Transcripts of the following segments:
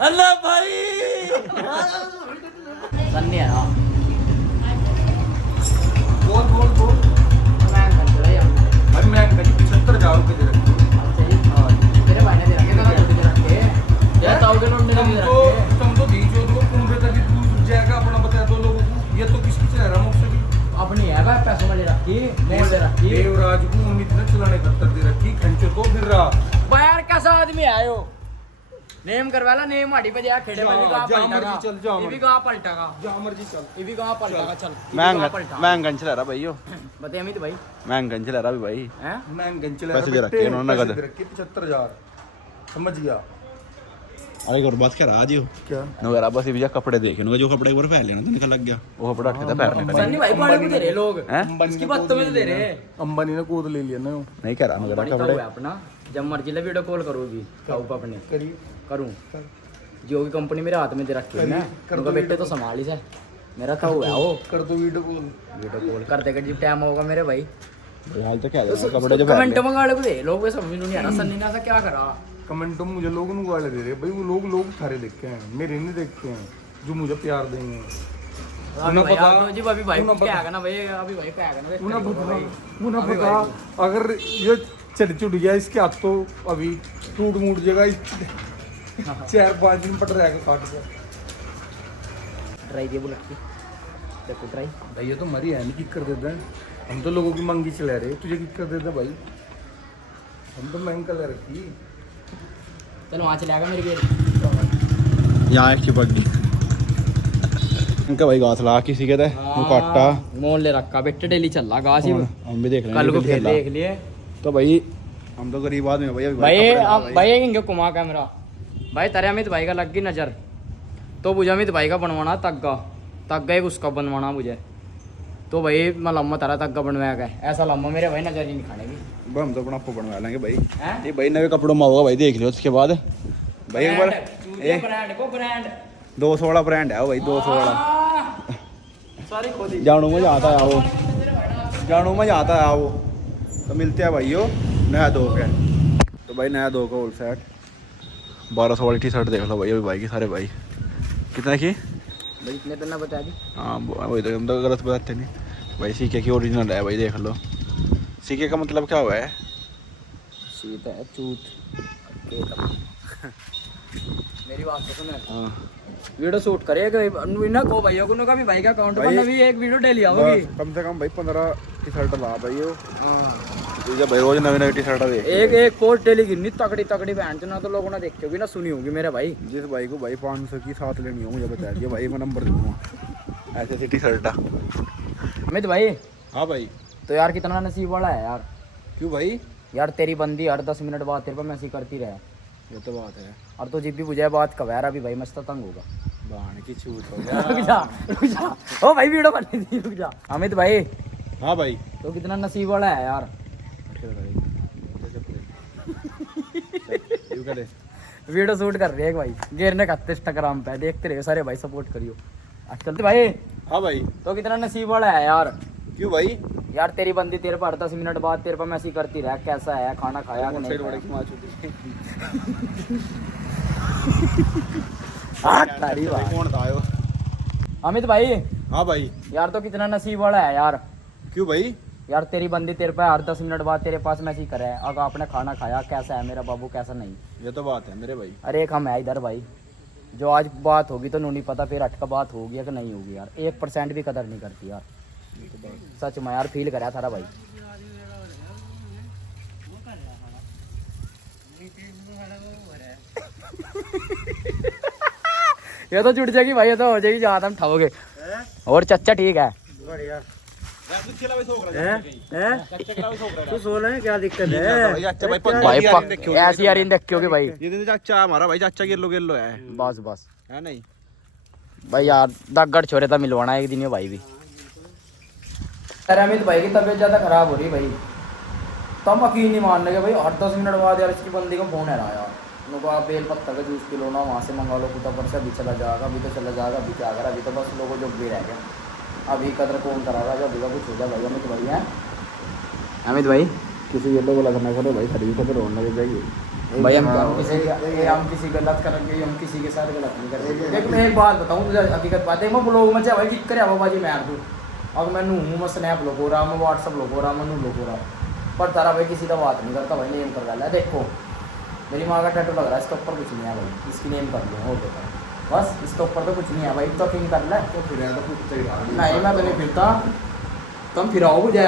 अल्लाह भाई सन्नी है ना बोल मैं कर रहा हूं भाई मैं 75,000 रुपए दे रखे अच्छा जी तेरे भाई ने दे रखे तो छोटे दे रखे या ताऊ के नोट ने दे रखे तुम तो बीच हो कौन रहता कि तू जाएगा अपना बता दो लोगों को ये तो किसकी चेहरा मुख से अपनी है भाई पैसों में ले रखी मोल ले रखी देवराज को उम्मीद न चलाने खतर दे रखी खंचो तो फिर रहा यार कैसा आदमी आयो नेम करवाला नेम माटी पे जा खेड़े में भी कहां पलटेगा चल जा ये भी कहां पलटेगा जा मर्जी चल ये भी कहां पलटेगा चल मैं गंज ला रहा भाई यो बता अमित भाई मैं गंज ला रहा भाई हैं मैं गंच ले पैसे दे रखे उन्होंने नगद 75,000 समझ गया अरे और बात कर आज यो क्या नगर बस ये कपड़े देखे जो कपड़े एक बार पहन लेना तो निकल लग गया वो कपड़ा उठा था पहनने का सन्नी भाई बड़े को दे रहे लोग इसकी बात तो में दे रहे अंबानी ने कूद ले लिया ना नहीं कह रहा मगर बड़ी कपड़े है अपना जब मर्जी ले वीडियो कॉल करूंगी काऊ पे अपने करिए करूं जो की कंपनी मेरे हाथ में दे रखी है ना उनका बेटे तो संभाल ही है मेरा ताऊ है वो कर दो वीडियो कॉल कर देगा जब टाइम होगा मेरे भाई हाल तो क्या कपड़े जो कमेंट मंगा ले को दे लोग समझ नहीं आ रहा सन्नी ने ऐसा क्या करा कमेंट तो मुझे लोगों को गाले दे रहे भाई वो लोग थारे देखते हैं मेरे नहीं देखते हैं जो मुझे प्यार देंगे उन्हें पता जी अभी भाई क्या है ना भाई अभी भाई क्या है ना उन्हें पता अगर ये चढ़ चुट गया इसके हाथ तो अभी टूट मूट जाएगा 4-5 दिन पट रहेगा काट के ट्राई दे बोल के देखो ट्राई भाई ये तो मरी है नहीं किक कर देते हैं हम तो लोगों की मंगी चला रहे तुझे किक कर देते भाई हम तो महंगा ले रखी चलो वहाँ चले आएगा मेरी गेर यहाँ एक चिपक गई इनका भाई घास ला किसी के वो काटा मोल ले रखा बेटे डेली चल रहा घास ही हम भी देख रहे हैं कल को फिर देख लिए तो भाई हम तो गरीब आदमी हैं भाई भाई इनके कुमा कैमरा भाई तेरे अमित भाई का लग गई नजर तो मुझे अमित भाई का बनवाना तग्गा एक उसका बनवाना मुझे तो भाई मैं लम्बा तारा तग्गा बनवाया गया ऐसा लम्बा मेरे भाई नजर ही नहीं खानेगी हम तो अपना आपको बनवा लेंगे भाई ये भाई नए कपड़ों में होगा भाई देख लियो उसके बाद भाई एक बार ब्रांड को ब्रांड 200 वाला ब्रांड है वो भाई 200 वाला सारी खोदी जानू में जाता है वो जानू में जाता है वो तो मिलते हैं भाई यो नया 2 के तो भाई नया 2 का होल सेट 1200 वाली टी शर्ट देख लो भाई अभी भाई की सारे भाई कितने की भाई इतने तो ना बता दी हाँ वही तो हम तो गलत बताते नहीं भाई सीके की ओरिजिनल है भाई देख लो सीके का मतलब क्या हुआ है सीता है चूत मेरी बात तो सुनो हाँ वीडियो शूट करेगा ना को भाइयों को भी भाई का अकाउंट पर भी एक वीडियो डेली आओगी कम से कम भाई 15 टी शर्ट ला भाई यो तुझे भाई रोज नवी नवी टी शर्ट दे एक पोस्ट डेली की इतनी तकड़ी तकड़ी पहन ना तो लोगों ने देखी होगी ना सुनी होगी मेरे भाई जिस भाई को भाई 500 की साथ लेनी हो मुझे बता दिया भाई मैं नंबर दे दूँगा ऐसे सी टी शर्ट अमित भाई हाँ भाई तो यार कितना नसीब वाला है यार क्यों भाई यार तेरी बंदी हर 10 मिनट बाद तेरे पर मैसेज करती रहे ये तो बात है और तो जिब भी बुझाए बात कब यार अभी भाई मस्त तंग होगा बहाने की छूट हो रुक जा ओ भाई वीडियो बननी थी रुक जा अमित भाई हाँ भाई तो कितना नसीब वाला है यार वीडियो शूट कर रहे हैं भाई गिरने का इंस्टाग्राम पे देखते रहिए सारे भाई सपोर्ट करियो चलते भाई हाँ भाई तो कितना नसीब वाला है यार क्यों भाई यार तेरी बंदी तेरे पर 10 मिनट बाद तेरे पर मैसेज करती रहा कैसा है खाना खाया कि नहीं खाया? अमित भाई हाँ भाई यार तो कितना नसीब वाला है यार क्यों भाई यार तेरी बंदी तेरे पे हर 10 मिनट बाद तेरे पास मैसेज करे अगर आपने खाना खाया कैसा है मेरा बाबू कैसा नहीं ये तो बात है मेरे भाई अरे एक हम है इधर भाई जो आज बात होगी तो नहीं पता फिर अटका बात होगी या कि नहीं होगी यार 1% भी कदर नहीं करती यार सच में यार फील करा थारा भाई ये तो जुड़ जाएगी भाई ये तो हो जाएगी जहाँ हम ठाओगे और चच्चा ठीक है तू सो रहे क्या दिक्कत है भाई ऐसी यार देखियोगे भाई ये दिन चाचा हमारा भाई चाचा गिल्लो है बस बस है नहीं भाई यार दगड़ छोरे था मिलवाना एक दिन ये भाई भी अमित भाई की तबीयत ज़्यादा खराब हो रही भाई तुम यकीन नहीं मान लगे भाई हर 10 मिनट बाद यार इसकी बंदी को फोन है रहा यार उनको आप बेल पत्ता का जूस पिलो ना वहाँ से मंगा लो कुत्ता पर से अभी चला जाएगा अभी तो चला जाएगा अभी क्या कर अभी तो बस लोगों जो भी रह गया अभी कदर कौन कराएगा जब अभी का कुछ हो जाए भाई अमित भाई है अमित भाई किसी ये लोग लगना करो भाई शरीर को तो रोने लग जाएगी भाई हम किसी गलत करेंगे, हम किसी के साथ गलत नहीं करेंगे। देख मैं एक बात बताऊँ तुझे, हकीकत बात है, मैं ब्लॉग में चाहे भाई किक करे बाबाजी मार दूँ, अब मैं नूँ मैं स्नैप लोग हो रहा, मैं व्हाट्सअप लोग हो रहा, मैं नू लोग हो रहा, पर तारा भाई किसी का बात नहीं करता भाई, नेम कर डाला है। देखो मेरी माँ का टैटू लग रहा है, इसके ऊपर कुछ नहीं है भाई, इसकी नेम कर लूँ हो गया बस, इसके ऊपर तो कुछ नहीं है भाई, तो किंग कर ले तो फिर तो कुछ चाहिए नहीं, मैं तो नहीं फिरता, तुम फिराओ मुझे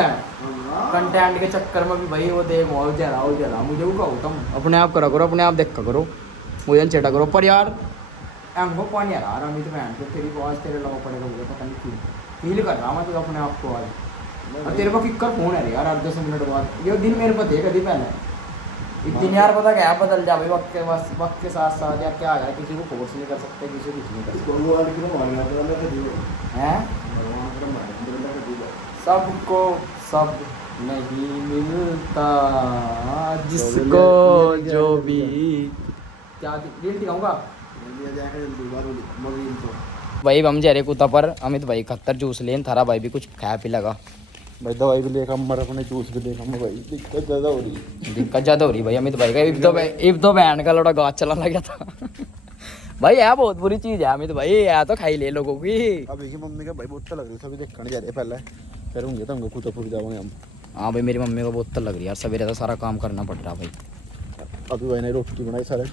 कंटेंट के चक्कर में भी भाई, वो देखो जरा मुझे वो कहो, तुम अपने आप करा करो, अपने आप देखा करो, मुझे चेटा करो, पर यार हमको पानी आ रहा है अमित बहन के, तेरी आवाज़ तेरे लगा पड़ेगा मुझे पता नहीं क्यों फील कर रहा मैं तो अपने आप को आज, और तेरे को किक कर फोन है यार 8-10 मिनट बाद, ये दिन मेरे पता है कभी पहले इतनी यार पता क्या बदल जा भाई, वक्त के साथ साथ यार क्या है, किसी को फोर्स नहीं कर सकते, किसी को कुछ नहीं कर सकते हैं, सबको सब नहीं मिलता, जिसको जो भी क्या रील दिखाऊंगा भाई, हम जहरे कुत्ता पर अमित भाई 71 जूस लेन, थारा भाई भी कुछ खाया पी लगा भाई, दवाई भी लेकर मर अपने जूस भी लेकर भाई, दिक्कत ज़्यादा हो रही भाई अमित भाई का, इब तो बहन का लोड़ा गाछ चला लगा था भाई, है बहुत बुरी चीज़ है अमित भाई, है तो खाई ले लोगों की। अभी की मम्मी का भाई बोतल लग रही थी, अभी देखने जा रहे पहले, फिर होंगे तो हमको खुद फूट जाओगे हम। हाँ भाई मेरी मम्मी को बोतल लग रही है यार, सवेरे तो सारा काम करना पड़ रहा भाई, अभी भाई ने रोटी बनाई सारे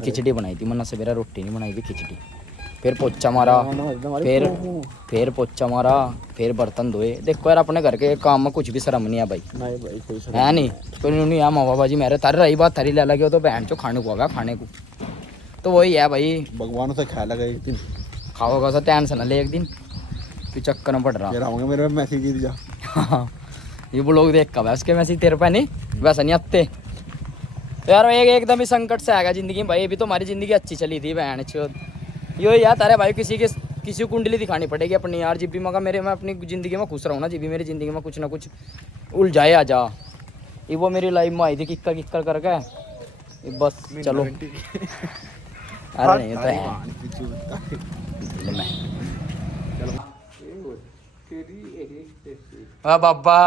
खिचड़ी बनाई थी, वरना सवेरा रोटी नहीं बनाई थी, खिचड़ी, फिर पोचा मारा, फिर पोचा मारा, फिर बर्तन धोए। देखो यार अपने घर के काम में कुछ भी शर्म नहीं है भाई, नहीं भाई कोई है नहीं, कोई नहीं है माँ बाबा जी मेरे, तारी रही बात थारी ले लगे हो तो बहन चो खाने को होगा, खाने को तो वही है भाई, भगवान से खा लगा एक दिन, खाओगा सा टेंशन ना ले एक दिन, फिर चक्कर में पड़ रहा फिर आऊंगे मेरे मैसेज गिर जा ये वो लोग देख कब है उसके मैसेज तेरे पे नहीं, वैसा नहीं आते तो यार एकदम ही संकट से आएगा जिंदगी में भाई, अभी तो हमारी जिंदगी अच्छी चली थी बहन चो, यो यार तारे भाई किसी को कुंडली दिखानी पड़ेगी अपनी यार, जिब्बी मगा मेरे मैं अपनी ज़िंदगी में खुश रहूँ ना, जिब्बी मेरी ज़िंदगी में कुछ ना कुछ उलझाए आ जा, ये वो मेरी लाइफ में आई थी किक्कर करके, ये बस चलो अरे नहीं तो है बाबा,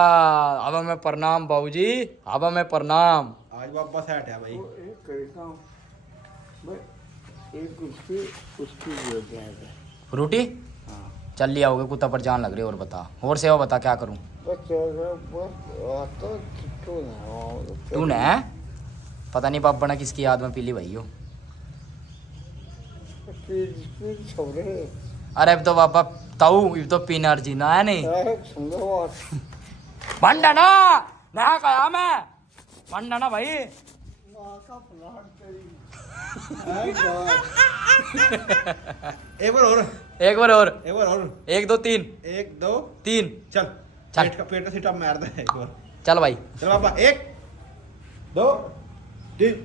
अब मैं प्रणाम बाबूजी, अब मैं प्रणाम, आज बाबा सेट है भाई, फ्रूटी चल लिया होगा, कुत्ता पर जान लग रही है, और बता और सेवा बता क्या करूं, तूने पता नहीं बाबा ने किसकी याद में पी ली भाई हो, अरे अब तो बाबा ताऊ अब तो पीना अर्जीना है नहीं भंडा ना कहा मैं भंडा ना भाई एक बार और 1 2 3 1 2 3 चल चल। पेट का सिटअप मार दे एक बार, चल भाई चल पापा 1 2 3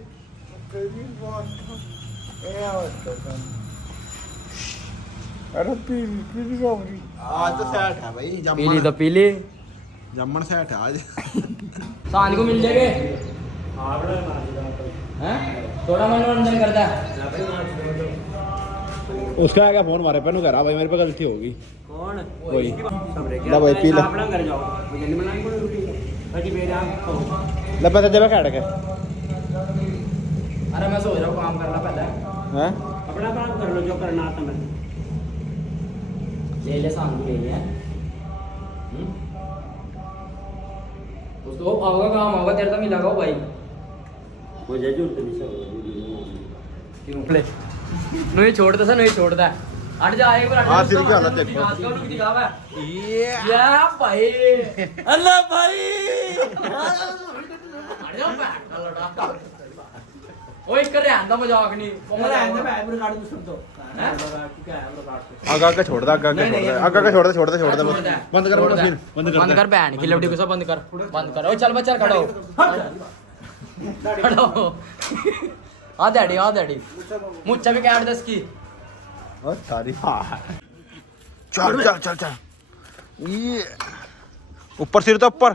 अरे पीली आज तो सेट है भाई, पीली तो पीली जम्मन सेट है आज शान को मिल जाएगा हैं, थोड़ा मनोरंजन करता है, उसका आएगा फोन मारे पे करा भाई, मेरे पे गलती होगी, कौन वही ला भाई पी ला, अपना घर जाओ मुझे नहीं बनानी कोई रोटी बाकी मेरा ले पैसे दे काट के, अरे मैं सोच रहा हूँ काम करना पहले हैं अपना काम कर लो जो करना आता मैं ले शान को ले लिया उसको होगा काम होगा तेरे तो मिला होगा भाई मुझे जरूरत नहीं क्यों प्ले नहीं छोड़ता सा नहीं छोड़ता हट जा एक बार हां सिर की हालत देखो दिखावा ये भाई अल्लाह भाई हट जा बैठ ना लड़ा ओए कर रहा है मजाक नहीं कोमल है मैं आईब्रो काट दूं सुन तो आगा का छोड़ दे, आगा का छोड़ दे बंद कर मशीन बंद कर बहन की लवड़ी को सब बंद कर ओए चल बच्चा खड़ा हो हां डैडी मुझे भी काट दे इसकी और तारी चल ये ऊपर सिर तो ऊपर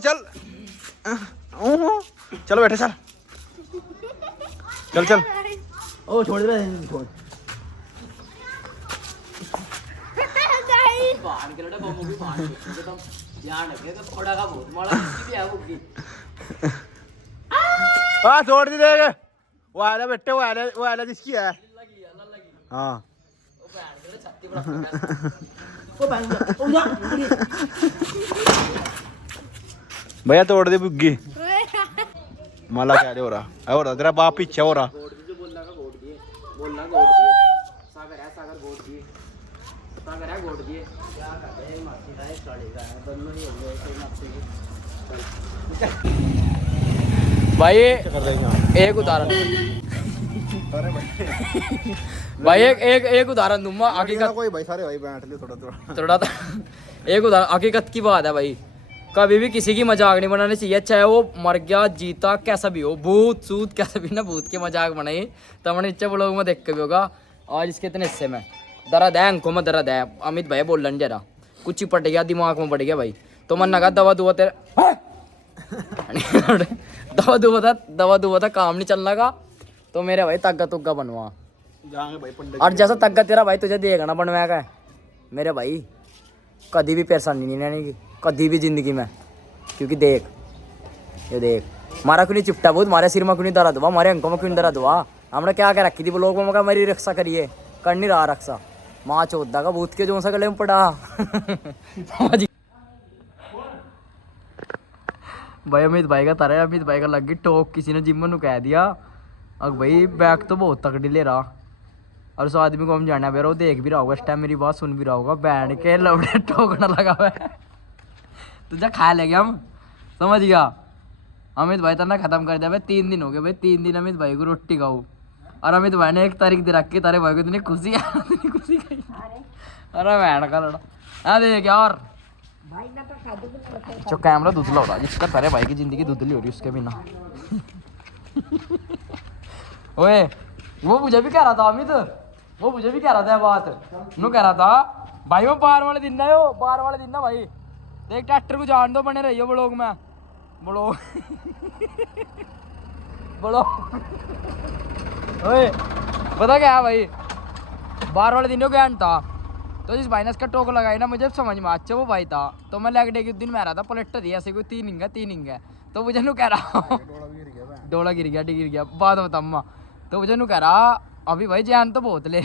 चल चलो बैठे चल ओ छोड़ दे छोड़ बाहर के लड़ा बम्बू भी मार के तो ध्यान रखे तो थोड़ा का बहुत मारा इसकी भी है बुग्गी हाँ छोड़ दी देख वो आया बेटे वो आया जिसकी है हाँ भैया तोड़ दे बुग्गी माला क्या हो रहा तेरा बाप पीछे हो रहा भाई एक उदाहरण भाई एक उदाहरण दूंगा हकीकत कोई भाई सारे भाई बैठ ले थोड़ा थोड़ा एक उदाहरण हकीकत की बात है भाई कभी भी किसी की मजाक नहीं बनानी चाहिए चाहे वो मर गया जीता कैसा भी हो भूत सूत कैसा भी ना भूत के मजाक बनाई तो हमने नीचे ब्लॉग में देख के भी होगा आज इसके इतने हिस्से में दर्द है आंखों में दर्द है अमित भाई बोल रहे जरा कुछ ही पट गया दिमाग में पड़ गया भाई तो मन लगा दवा दुआ तेरे दवा दुआ था काम नहीं चल लगा तो मेरे भाई तग्गा तुग्गा बनवा जाएंगे भाई पंडित और जैसा तग्गा तेरा भाई तुझे देखना बनवाया का मेरे भाई कभी भी परेशानी नहीं रहने की कभी भी जिंदगी में क्योंकि देख ये देख मारा क्यों नहीं चिपटा बहुत मारे सिर में क्यों नहीं दर्द हुआ मारे अंकों में क्यों नहीं दर्द हुआ हमने क्या क्या रखी थी वो लोग मगर मेरी रक्षा करिए कर नहीं रहा रक्षा माँ चौदा का भूत के जो सा गले में पड़ा भाई अमित भाई का तारा अमित भाई का लग गई टोक किसी ने जिम में कह दिया अब भाई बैग तो बहुत तकड़ी ले रहा और उस आदमी को हम जाना पे रहा वो देख भी रहा होगा इस टाइम मेरी बात सुन भी रहा होगा बैंड के लवड़े ठोकना लगा हुआ है तुझे खा लेंगे हम समझ गया अमित भाई तना खत्म कर दिया भाई 3 दिन हो गए भाई 3 दिन अमित भाई को रोटी खाओ और अमित भाई ने 1 तारीख दे रखी तारे भाई को इतनी खुशी है इतनी खुशी गई अरे बैंड का लड़ा हाँ देख यार जो कैमरा धुंधला हो रहा जिसका तारे भाई की जिंदगी धुंधली हो रही उसके बिना ओए वो मुझे भी कह रहा था अमित वो मुझे भी कह रहा था बात नु कह रहा था भाई वो बाहर वाले दिन ना यो बाहर वाले दिन ना भाई देख ट्रैक्टर को जान दो बने रही हो ब्लॉग में ब्लॉग ओए पता क्या है भाई बाहर वाले दिन ज्ञान था तो जिस भाई ने इसका टोक लगाई ना मुझे समझ में अच्छा वो भाई था तो मैं लेग डे के दिन में आ रहा था पलट दिया ऐसे कोई 3 इंग है तो मुझे नु कह रहा डोला गिर गया बाद में तम्मा तो मुझे नु कह रहा अभी भाई जान तो बहुत ले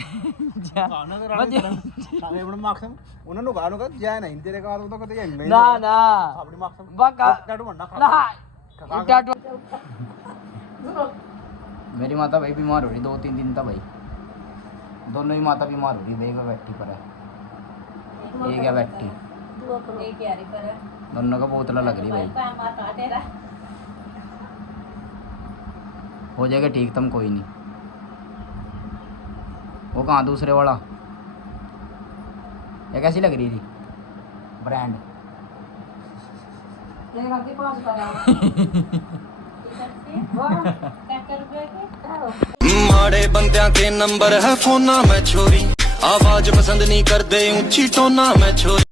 मेरी माता भाई बीमार हो रही 2-3 दिन था भाई दोनों ही माता बीमार हो रही भाई का बैठी पर है ये क्या बैठी दोनों का बोतला लग रही भाई हो जाएगा ठीक तुम कोई नहीं वो कहाँ दूसरे वाला ये कैसी लग रही थी ब्रांड माड़े बंदियां के नंबर है फोना में छोरी आवाज पसंद नहीं करते ऊंची टोना में छोरी